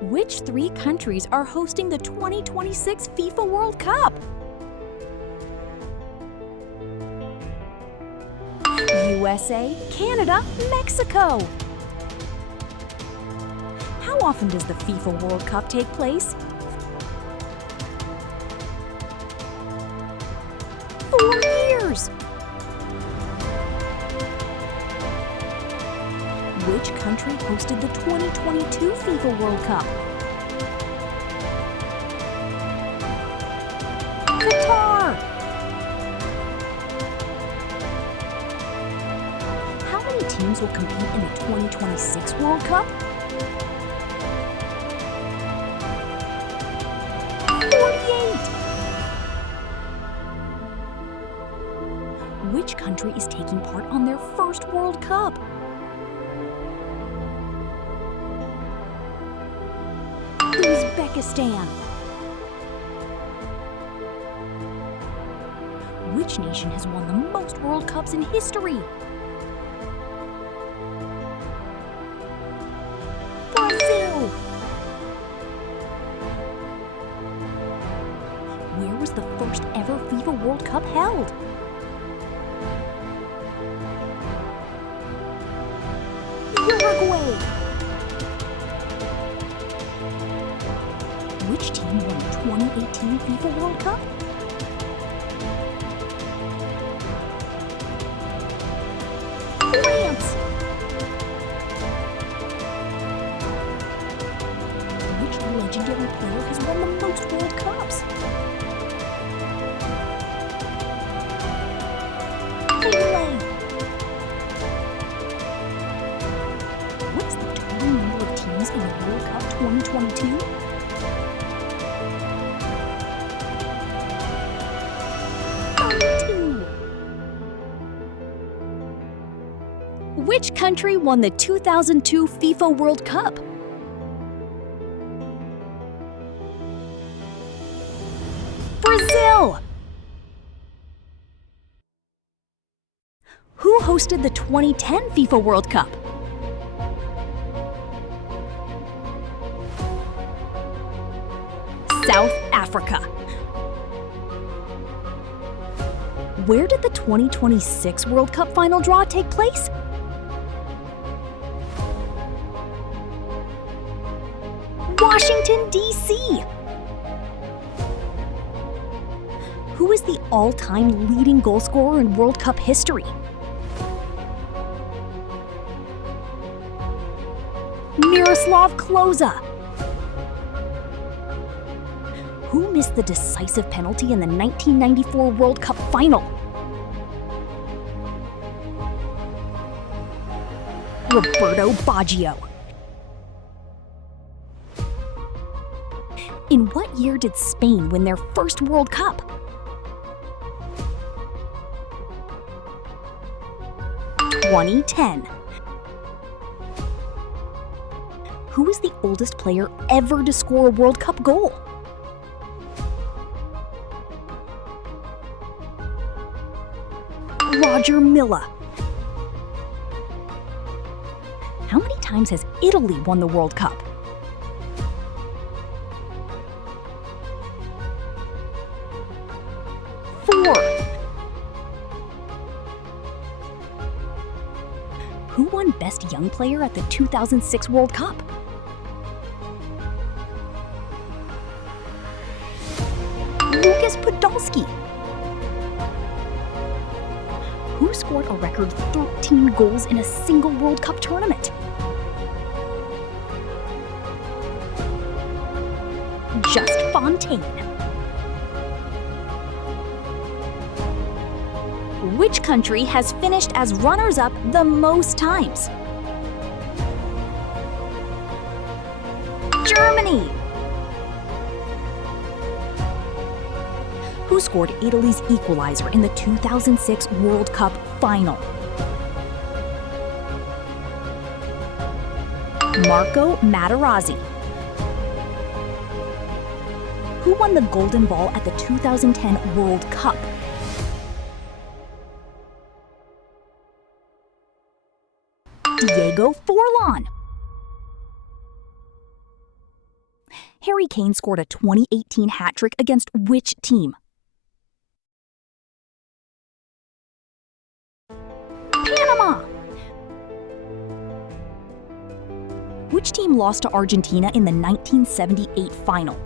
Which three countries are hosting the 2026 FIFA World Cup? USA, Canada, Mexico. How often does the FIFA World Cup take place? 4 years. Which country hosted the 2022 FIFA World Cup? Qatar. How many teams will compete in the 2026 World Cup? 48. Which country is taking part on their first World Cup? Uzbekistan. Which nation has won the most World Cups in history? Brazil. Where was the first ever FIFA World Cup held? Uruguay. Which team won the 2018 FIFA World Cup? France. Which legendary player has won the most World Cups? Pelé. What's the total number of teams in the World Cup 2022? 32. Which country won the 2002 FIFA World Cup? Brazil. Who hosted the 2010 FIFA World Cup? South Africa. Where did the 2026 World Cup final draw take place? Washington, D.C. Who is the all-time leading goal scorer in World Cup history? Miroslav Klose. Who missed the decisive penalty in the 1994 World Cup final? Roberto Baggio. In what year did Spain win their first World Cup? 2010. Who is the oldest player ever to score a World Cup goal? Roger Milla. How many times has Italy won the World Cup? 4. Who won Best Young Player at the 2006 World Cup? Lucas Podolski. Who scored a record 13 goals in a single World Cup tournament? Just Fontaine. Which country has finished as runners-up the most times? Germany. Who scored Italy's equalizer in the 2006 World Cup final? Marco Materazzi. Who won the Golden Ball at the 2010 World Cup? Diego Forlán. Harry Kane scored a 2018 hat-trick against which team? Panama! Which team lost to Argentina in the 1978 final?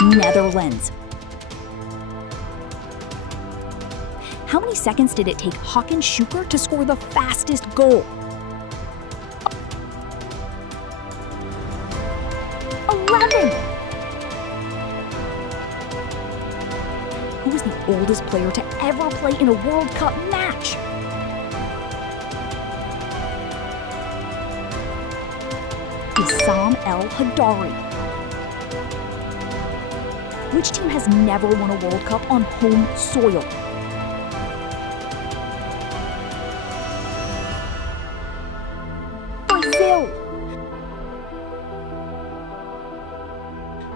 Netherlands. How many seconds did it take Håkan Schuker to score the fastest goal? 11. Who is the oldest player to ever play in a World Cup match? Issam El Hadari. Which team has never won a World Cup on home soil? Brazil.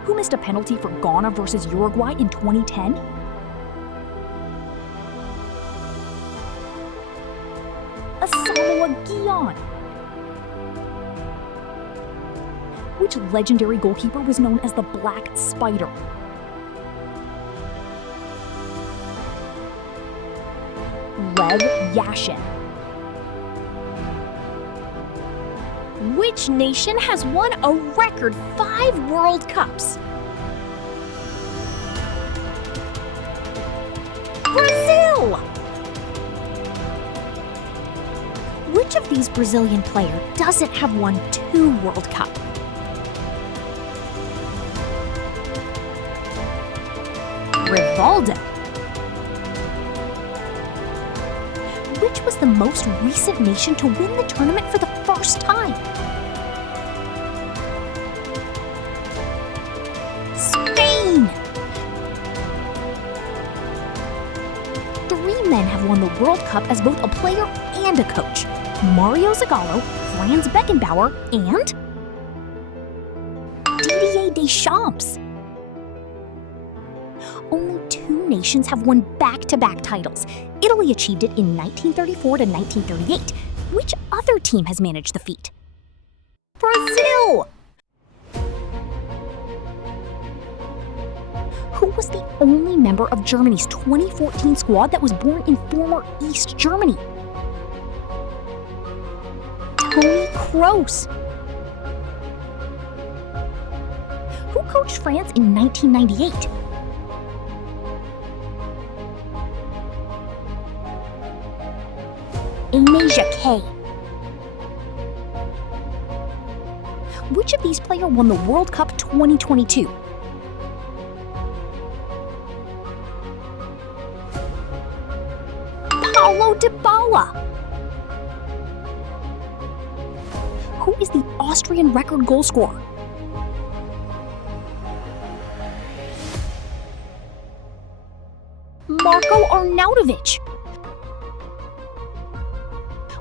Who missed a penalty for Ghana versus Uruguay in 2010? Asamoah Gyan. Which legendary goalkeeper was known as the Black Spider? Lev Yashin. Which nation has won a record 5 World Cups? Brazil! Which of these Brazilian players doesn't have won 2 World Cups? Rivaldo. Which was the most recent nation to win the tournament for the first time? Spain! 3 men have won the World Cup as both a player and a coach. Mario Zagallo, Franz Beckenbauer, and Didier Deschamps. Only 2 nations have won back-to-back titles. Italy achieved it in 1934 to 1938. Which other team has managed the feat? Brazil! Who was the only member of Germany's 2014 squad that was born in former East Germany? Toni Kroos. Who coached France in 1998? Aimé Jacquet. Which of these players won the World Cup 2022? Paulo Dybala. Who is the Austrian record goal scorer? Marko Arnautovic.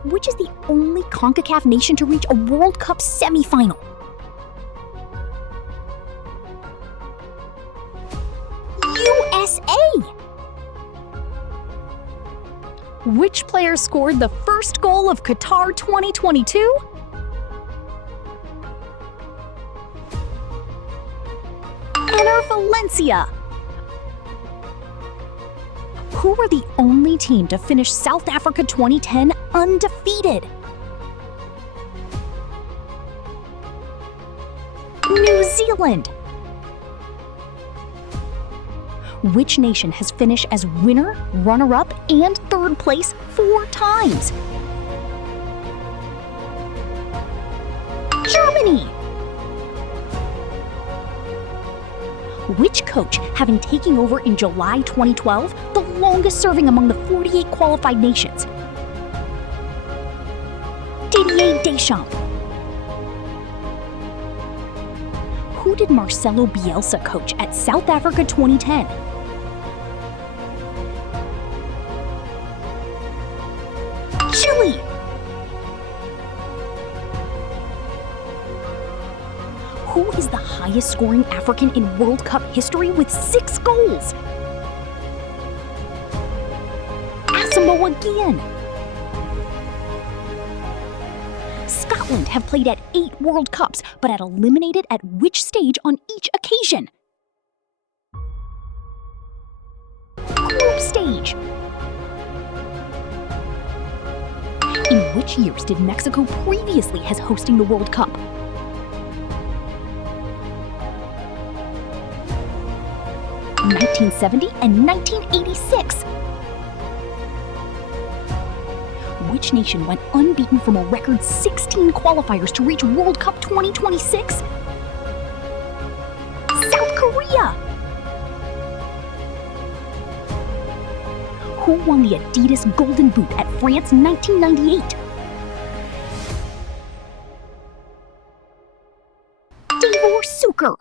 Which is the only CONCACAF nation to reach a World Cup semifinal? USA! Which player scored the first goal of Qatar 2022? Enner Valencia. Who were the only team to finish South Africa 2010 undefeated? New Zealand. Which nation has finished as winner, runner-up, and third place 4 times? Germany. Which coach, having taken over in July 2012, the longest serving among the 48 qualified nations? Didier Deschamps. Who did Marcelo Bielsa coach at South Africa 2010? Chile. Who is the highest scoring African in World Cup history with 6 goals? Asamoah Gyan. Scotland have played at 8 World Cups, but had eliminated at which stage on each occasion? Group stage. In which years did Mexico previously has hosting the World Cup? (1970 and 1986). Which nation went unbeaten from a record 16 qualifiers to reach World Cup 2026? South Korea! Who won the Adidas Golden Boot at France 1998? Davor Suker.